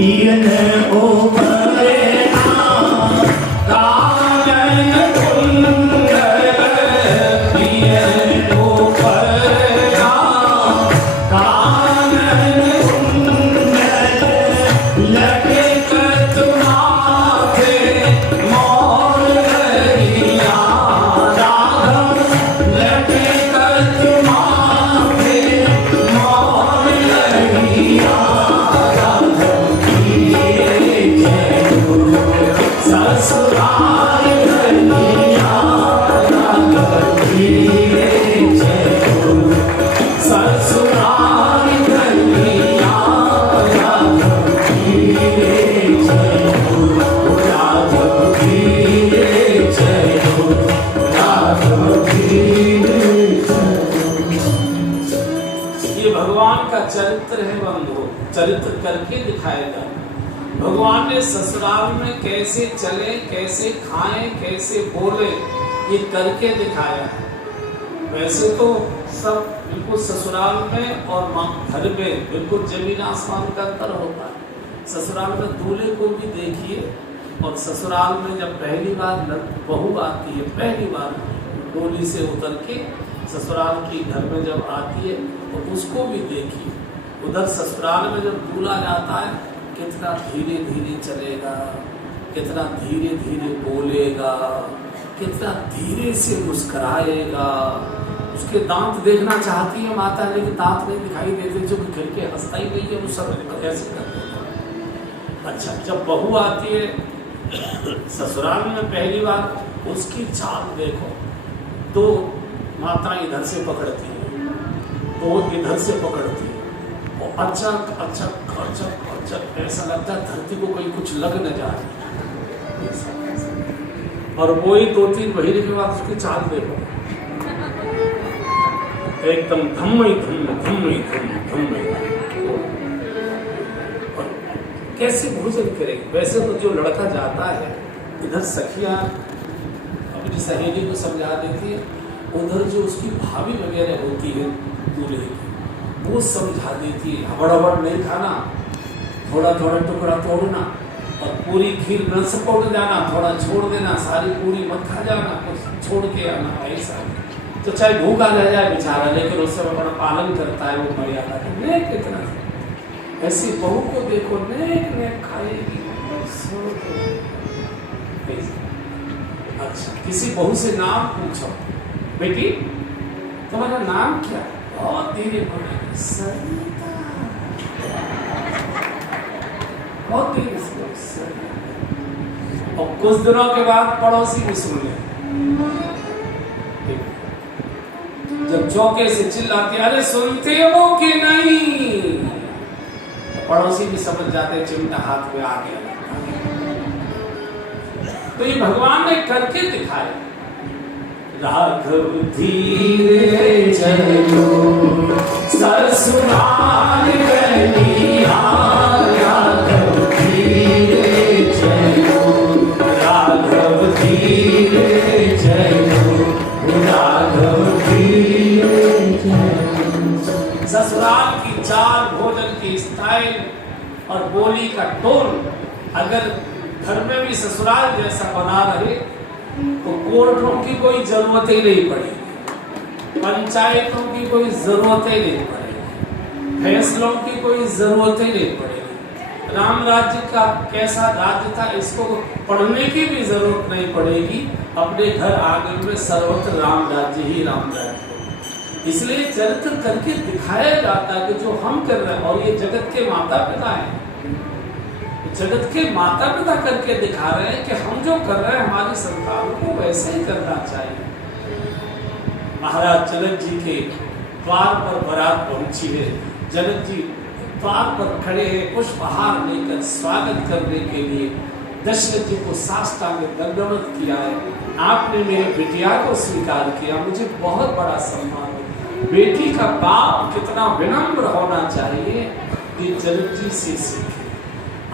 पियन ओपरे नाम कानन कुंडल पियन ओपरे नाम कानन कुंडल लटकत माथे मोर गरिया राघव लटकत माथे मोर गरिया ससुराल कन्हैया राघव की जय हो ससुराल कन्हैया राघव की जय हो राघव की जय हो राघव की जय हो। ये भगवान का चरित्र है बंधु, चरित्र करके दिखाएगा। भगवान ने ससुराल में कैसे चले, कैसे खाएं, कैसे बोले, ये करके दिखाया है। वैसे तो सब बिल्कुल ससुराल में और घर में बिल्कुल जमीन आसमान का अंतर होता है। ससुराल में दूल्हे को भी देखिए, और ससुराल में जब पहली बार बहू आती है, पहली बार डोली से उतर के ससुराल की घर में जब आती है, तो उसको भी देखिए। उधर ससुराल में जब दूल्हा जाता है, कितना धीरे धीरे चलेगा, कितना धीरे धीरे बोलेगा, कितना धीरे से मुस्कुराएगा। उसके दांत देखना चाहती है माता, लेकिन दांत नहीं दिखाई देते, जो गिर के हंसता ही नहीं है, वो सब ऐसे कर देता। अच्छा, जब बहू आती है ससुराल में पहली बार, उसकी चाल देखो, तो माता इधर से पकड़ती है, तो इधर से पकड़ती है, और अचक अचक अचक अचक ऐसा लगता है धरती को कहीं कुछ लग न जाए। और वही 2-3 महीने के बाद उसकी चाल देखो, एकदम धम्मई धम्म धम्मई धम्म धम्मई। और कैसे भोजन करेगी? वैसे तो जो लड़का जाता है, इधर सखियां अपनी सहेली को समझा देती है, उधर जो उसकी भाभी वगैरह होती है दूल्हे की, वो समझा देती है, हबड़ नहीं खाना, थोड़ा थोड़ा टुकड़ा तोड़ना, और पूरी खीर न सपोड़ जाना, थोड़ा छोड़ देना, सारी पूरी मत खा जाना, कुछ छोड़ के आना। ऐसा तो चाहे भूखा रह जाए बेचारा, लेकिन उससे बड़ा पालन करता है, वो मर्यादा है। कितना ऐसी बहू को देखो, नेक नेक खाएगी। अच्छा, किसी बहू से नाम पूछो, बेटी तुम्हारा नाम क्या है? बहुत धीरे बोले, सरिता। बहुत धीरे से, और कुछ दिनों के बाद पड़ोसी भी सुन ले, जब चौके से चिल्लाती, अरे सुनते हो कि नहीं? तो पड़ोसी भी समझ जाते, चिमटा हाथ में आ गया। तो ये भगवान ने करके दिखाया। राघव धीरे चलो ससुराल कन्हैया राघव धीरे चलो राघव धीरे चलो राघव धीरे चलो। ससुराल की चाल, भोजन की स्टाइल और बोली का टोन अगर घर में भी ससुराल जैसा बना रहे, तो कोर्टों की कोई जरूरत ही नहीं पड़ेगी, पंचायतों की कोई जरूरत ही नहीं पड़ेगी, फैसलों की कोई जरूरत ही नहीं पड़ेगी। राम राज्य का कैसा राज्य था, इसको पढ़ने की भी जरूरत नहीं पड़ेगी। अपने घर आंगन में सर्वत्र राम राज्य ही राम राज्य। इसलिए चरित्र करके दिखाया जाता है कि जो हम कर रहे हैं, और ये जगत के माता पिता हैं, जगत के माता पिता करके दिखा रहे हैं कि हम जो कर रहे हैं हमारी संतानों को वैसे ही करना चाहिए। महाराज जनक जी के द्वार पर बारात पहुंची है, जनक जी द्वार पर खड़े हैं पुष्पहार लेकर स्वागत करने के लिए। दशरथ जी को साष्टांग दंडवत किया है, आपने मेरे बिटिया को स्वीकार किया, मुझे बहुत बड़ा सम्मान है। बेटी का बाप कितना विनम्र होना चाहिए, ये जनक जी से सीखे।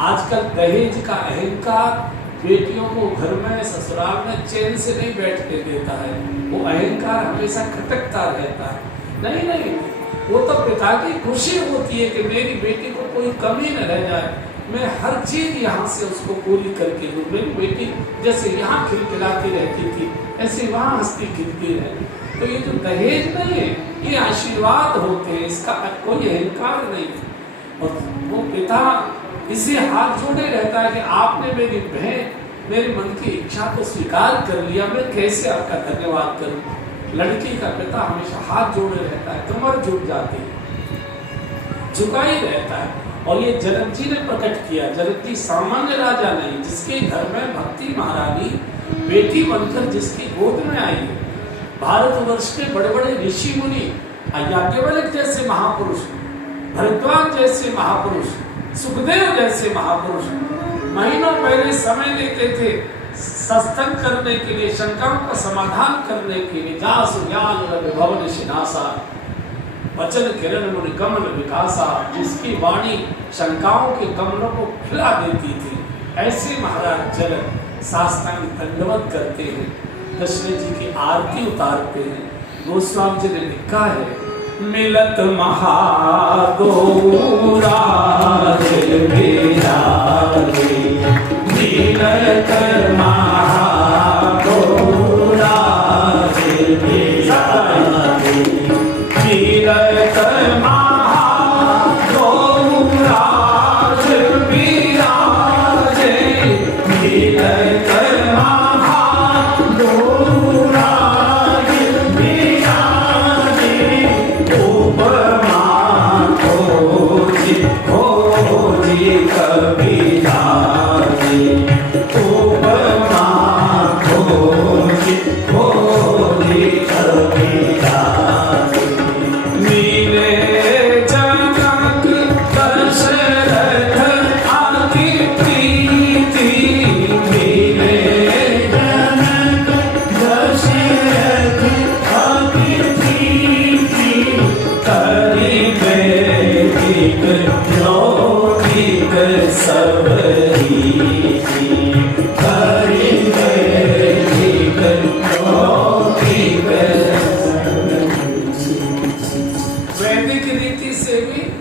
आजकल दहेज का अहंकार बेटियों को घर में ससुराल में चैन से नहीं बैठने देता है, वो अहंकार हमेशा खटकता रहता है। नहीं, वो तो पिता की खुशी होती है कि मेरी बेटी को कोई कमी न रह जाए, मैं हर चीज यहाँ से उसको पूरी करके दूँ। मेरी बेटी जैसे यहाँ खिलखिलाती रहती थी ऐसे वहाँ हंसती खिलती रहे। तो ये जो दहेज नहीं है, ये आशीर्वाद होते हैं, इसका कोई अहंकार नहीं है। और वो पिता इसे हाथ जोड़े रहता है कि आपने मेरी बहन मेरे मन की इच्छा को स्वीकार कर लिया, मैं कैसे आपका धन्यवाद करूं। लड़की का पिता हमेशा हाथ जोड़े रहता है, कमर झुक जाती है, झुका ही रहता है। और ये जनक जी ने प्रकट किया। जनक जी सामान्य राजा नहीं, जिसके घर में भक्ति महारानी बेटी बनकर जिसकी गोद में आई है। भारतवर्ष के बड़े बड़े ऋषि मुनि, याज्ञवल्क्य जैसे महापुरुष, भरद्वाज जैसे महापुरुष, सुखदेव जैसे महापुरुष महीनों पहले समय लेते थे सत्संग करने के लिए, शंकाओं का समाधान करने के लिए। जासु ज्ञान रवि भवन शिनासा, वचन किरण मुनि कमल विकासा, जिसकी वाणी शंकाओं के कमलों को खिला देती थी। ऐसे महाराज जनक साष्टांग दंडवत करते हैं, दशरथ जी की आरती उतारते हैं। गोस्वामी जी ने लिखा है, मिलत महागोरा मिलत महागोरा मिलत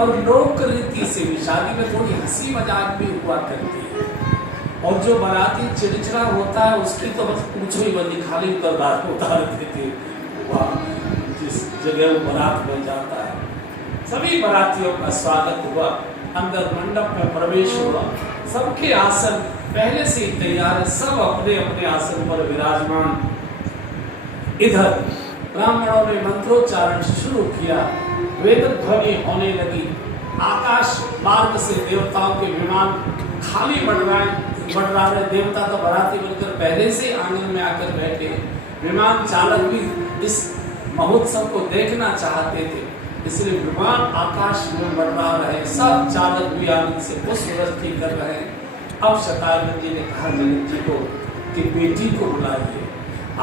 और लोक रीति से भी शादी में थोड़ी हंसी मजाक भी हुआ करती है। और जो बाराती चिड़चिड़ा होता है उसकी तो बस पूछो ही बंदी, खाली बर्दाश्त उतार देते जिस जगह वो बारात में जाता है। सभी बारातियों का स्वागत हुआ, अंदर मंडप में प्रवेश हुआ, सबके आसन पहले से ही तैयार है, सब अपने अपने आसन पर विराजमान। इधर ब्राह्मणों ने मंत्रोच्चारण शुरू किया, वेद ध्वनि होने लगी, आकाश मार्ग से देवताओं के विमान खाली बढ़ रहे। देवता तो बाराती बनकर पहले से आंगन में आकर बैठे। विमान चालक भी इस महोत्सव को देखना चाहते थे, इसलिए विमान आकाश में बढ़ा रहे। सब चालक भी आनंद से पुष्पवृष्टि कर रहे हैं। अब शतानंद जी ने कहा जनक जी को कि बेटी को बुलाइए।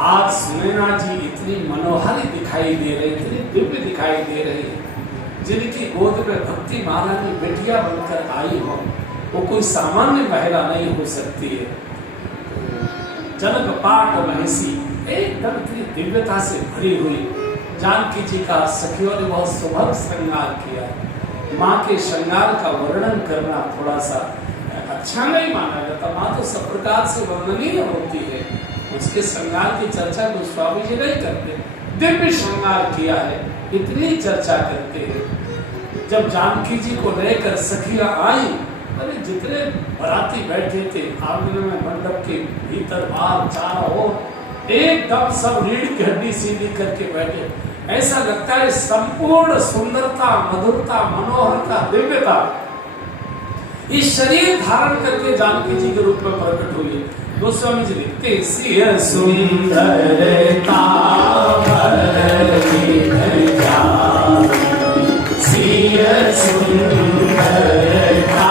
आज सुनैना जी इतनी मनोहरी दिखाई दे रही, इतनी दिव्य दिखाई दे रही, जिनकी गोद में भक्ति महारानी बेटिया बनकर आई हो, वो कोई सामान्य महिला नहीं हो सकती है। जनक पाट महिषी एकदम इतनी दिव्यता से भरी हुई। जानकी जी का सखियों ने बहुत सुभग श्रृंगार किया। माँ के श्रृंगार का वर्णन करना थोड़ा सा अच्छा नहीं माना जाता। माँ तो सब प्रकार से वर्णनीय होती है, उसके श्रृंगार की चर्चा गोस्वामी जी नहीं करते। दिव्य श्रृंगार किया है, इतनी चर्चा करते हैं। जब जानकी जी को लेकर सखियां आई, अरे जितने बराती बैठे थे आंगन में मंडप के भीतर बाहर चारों ओर एकदम सब रीढ़ की हड्डी सीधी करके बैठे। ऐसा लगता है संपूर्ण सुंदरता, मधुरता, मनोहरता, दिव्यता इस शरीर धारण करके जानकी जी के रूप में प्रकट हुई। गोस्वामी जी लिखते, सिय सुंदरता सिय सुंदरता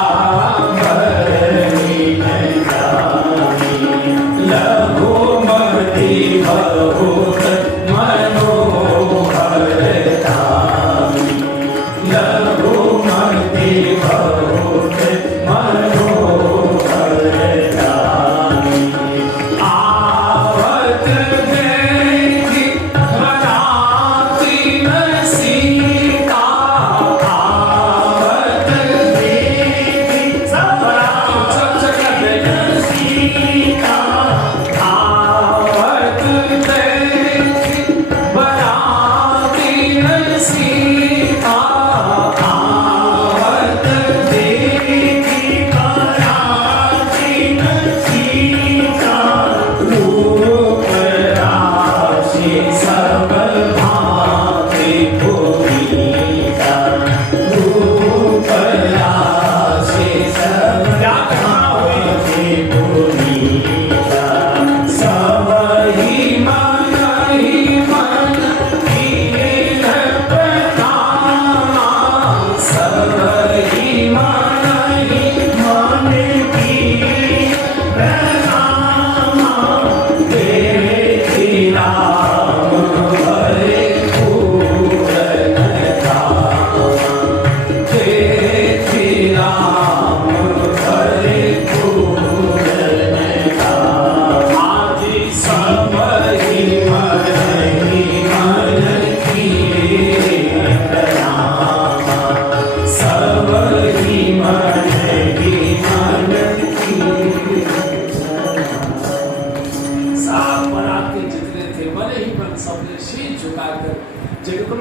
लघुमती बहुत मनोहरता लघुमती बहुत मनोहरता आवत देखी बनाती न सीता आवत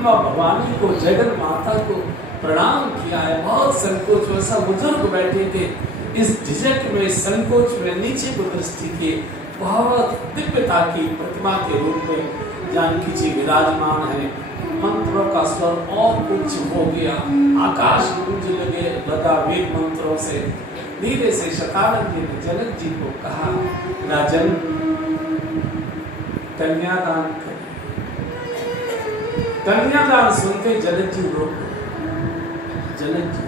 माँ भवानी को, जगन माता को प्रणाम किया है। बहुत संकोच, ऐसा बुजुर्ग बैठे थे, इस झिझक में, संकोच में नीचे को दृष्टि किए, बहुत दिव्यता की प्रतिमा के रूप में जानकी जी विराजमान है। मंत्रों का स्वर और उच्च हो गया, आकाश गूंज लगा वेद मंत्रों से। धीरे से शतानंद जी ने जनक जी को कहा, राजन कन्यादान करें। कन्यादान सुनते जनक जी रो, जनक जी